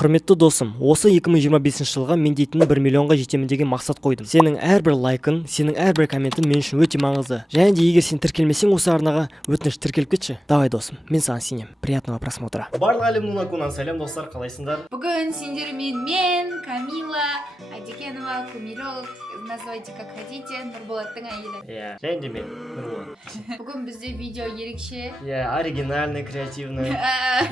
Құрметті досым, осы 2025 жылға мен дейтін 1 миллионға жетемін деген мақсат қойдым. Сенің әрбір лайкың, сенің әрбір комментің мен үшін өте маңызды. Және де егер сен тіркелмесең осы арнаға, өтініш тіркеліп кетші. Давай досым, мен саған сенемін. Приятного просмотра. Барлық әлем Noonакуннан сәлем достар, қалайсыңдар? Бүгін сендермен мен, Камила, Адекенова, кумилек, называйте как хотите, Нұрболаттың әйелі. Және де мен, Нұрболат. Бүгін бізде видео ерекше. Оригинальный, креативный.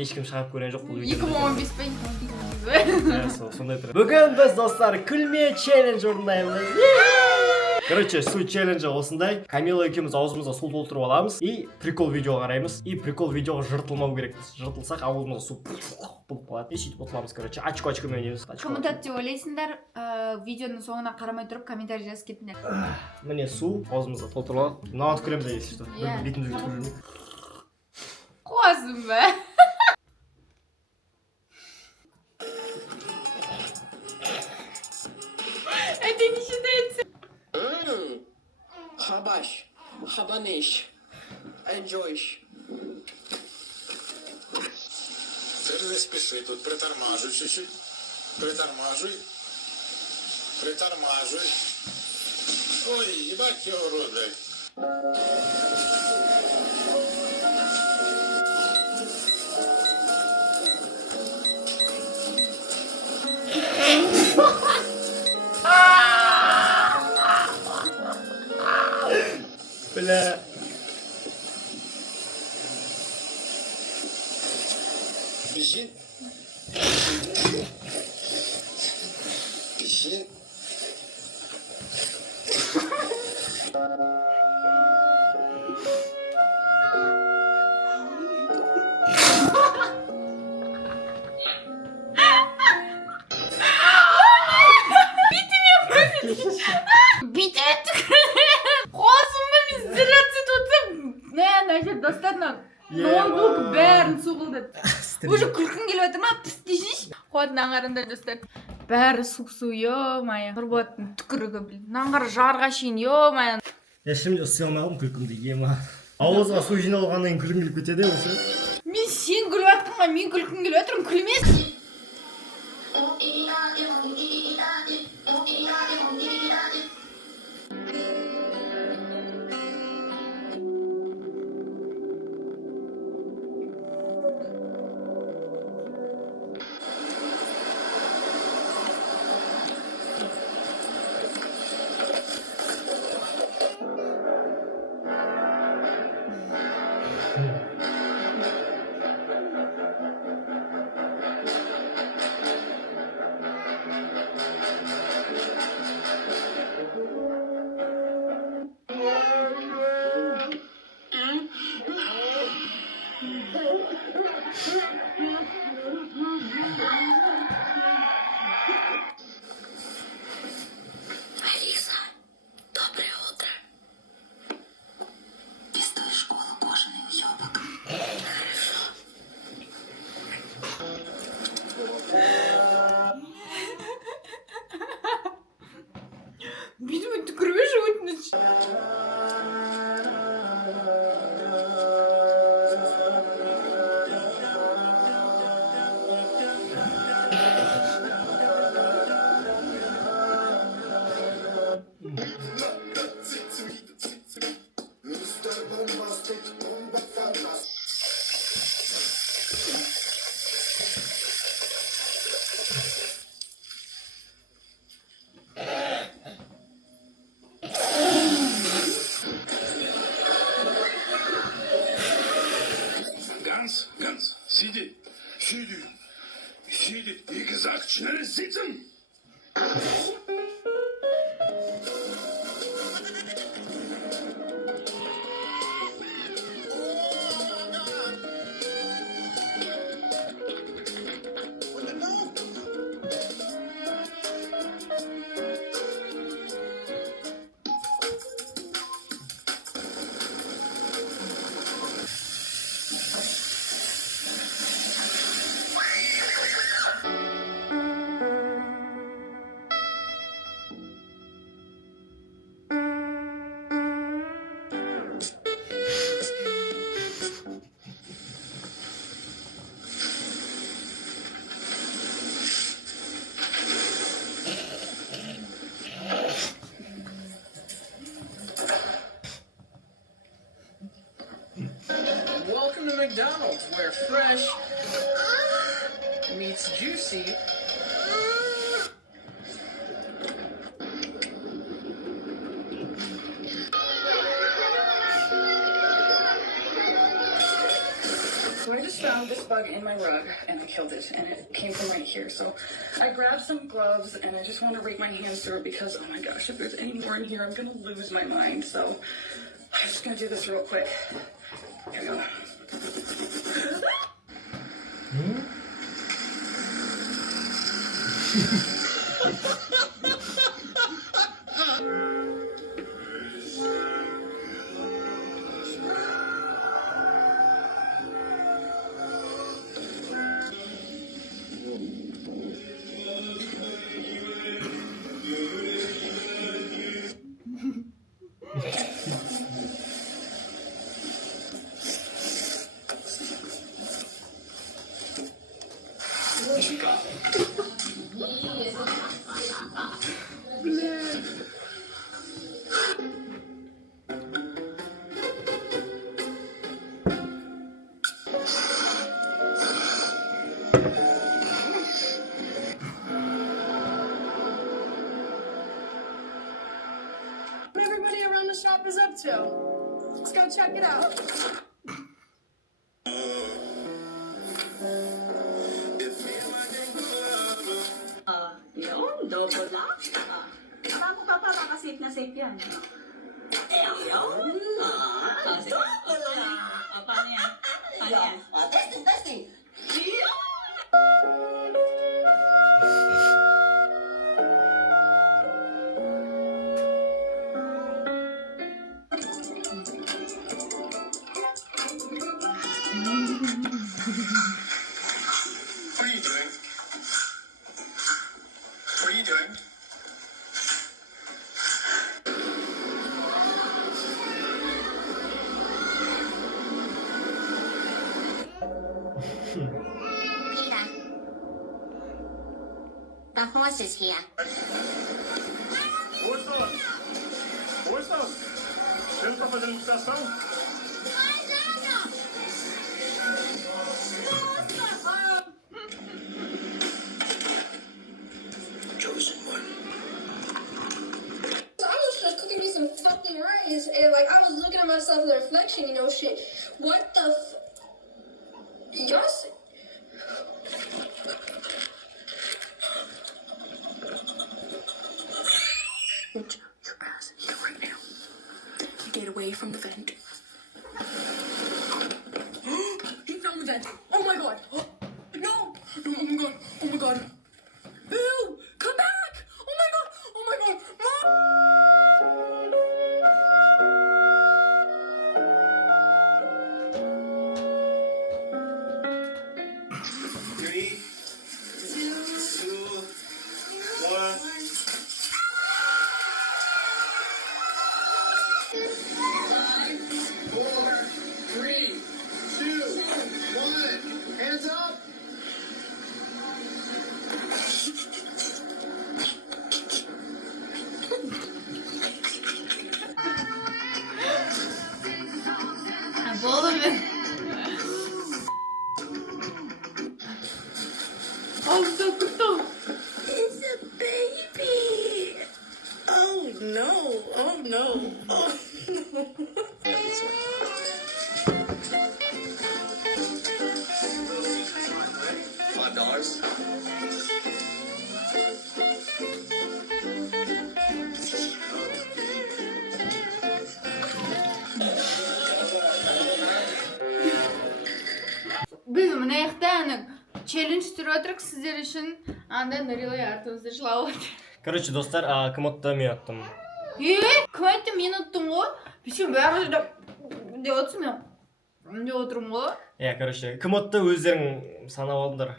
Ешкім шығарып көрген жоқ бұл видео. 2015 пен сондай бір. Бүгін біз достар күлме челлендж орындаймыз. Короче, суть челленджа осындай. Камила екеуміз аузымызға су толтырып аламыз и прикол видео қараймыз. И прикол видеоға жыртылмау керекпіз. Жыртылсақ аузымызға су болып қалады. И сөйтіп отырамыз, короче. Очко ойнаймыз. Кім ұтады деп ойлайсыңдар? Видеоның соңына қарамай тұрып комментарий жазып кетіңдер. Міне су аузымызға толтырып алып. Мынаны түкіреміз, если что. Бетімізге түкірмейік. Қуасың ба? Это не считается. Хабаш, хабаниш, enjoyш. Ты не спеши, тут притормаживай чуть-чуть. Притормаживай. Притормаживай. Ой, ебать его рот, блядь. Бля. Бежит. Бежит. Битіме түкірілем. Қуасың ба, мен зірлет сөйтіп отырсам. Значит, достатно ноутбук бәрін суғылдады. Уже күлкін келіп отыр ма? Піс дейсіз. Қуатын аңғарындар достар. Бәрі су, ё-мая. Нұрболаттың түкірігі білді. Наңғар жарға шейін, ё-мая. Şimdi ысый алмай қалдым күлкімді, ема. Ауызға су жиналғаннан кейін күлкім келіп кетеді осы. Мен сен күліп аттың ба, мен күлкін келіп отырмын, күлмес. Битіме түкірмеші өтініш. Ganz, сиди. Wie gesagt, schnell sitzen. Fresh meets juicy. So I just found this bug in my rug and I killed it, and it came from right here. So I grabbed some gloves and I just want to rake my hands through it because, oh my gosh, if there's any more in here, I'm gonna lose my mind. So I'm just gonna do this real quick. Here we go. What everybody around the shop is up to. Let's go check it out. Yun, double lock. Parang ko pa para safe na safe yan. Yun. Sige. Double lock. Paano yan? Paano yan? Testing, testing. What are you doing? What are you doing? Peter. The horse is here. Ось там. Ти що подивився сам? Chosen one. I was just cooking me some fucking rice, and like I was looking at myself in the reflection, you know, shit. What the y'all see? Put your ass here right now. Get away from the vent. He found the vent. Oh my god. No. No, oh my god. Oh my god. Ew. Come back. Oh my god. Oh my god. Mom. Three, two, one. Four, three, two, one. Hands up. 뭐하면 또 It's a baby. Oh no. Oh no. Oh no. $5. біз мына жақта челлендж түсіріп отырмық сіздер үшін. Анда Нұрилай артымызда жылап отыр. Короче, достар, кім ұтты? Мен ұттым. Кім айтты, мен ұттым ғой? Бүйсен бәрі деп отырсың мен. Деп отырмын ғой. Короче, кім ұтты өздерің санап алдыңдар.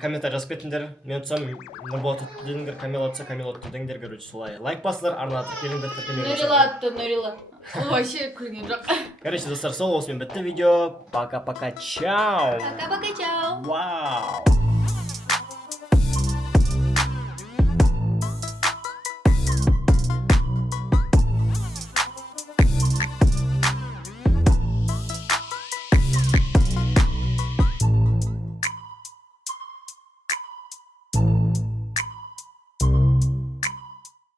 Комментарий жазып кетіңдер. Мен ұтсам, Нұрболат ұтты дедіңдер, Камила ұтса, Камила ұтты деңдер. Короче, солай. Лайк басылар, арна тіркеліңдер, Нұрила ұтты, Нұрила. Вообще күлген жоқ. Короче, достар, сол осымен бітті видео. Пока-пока, чао. Пока-пока, чао. Вау.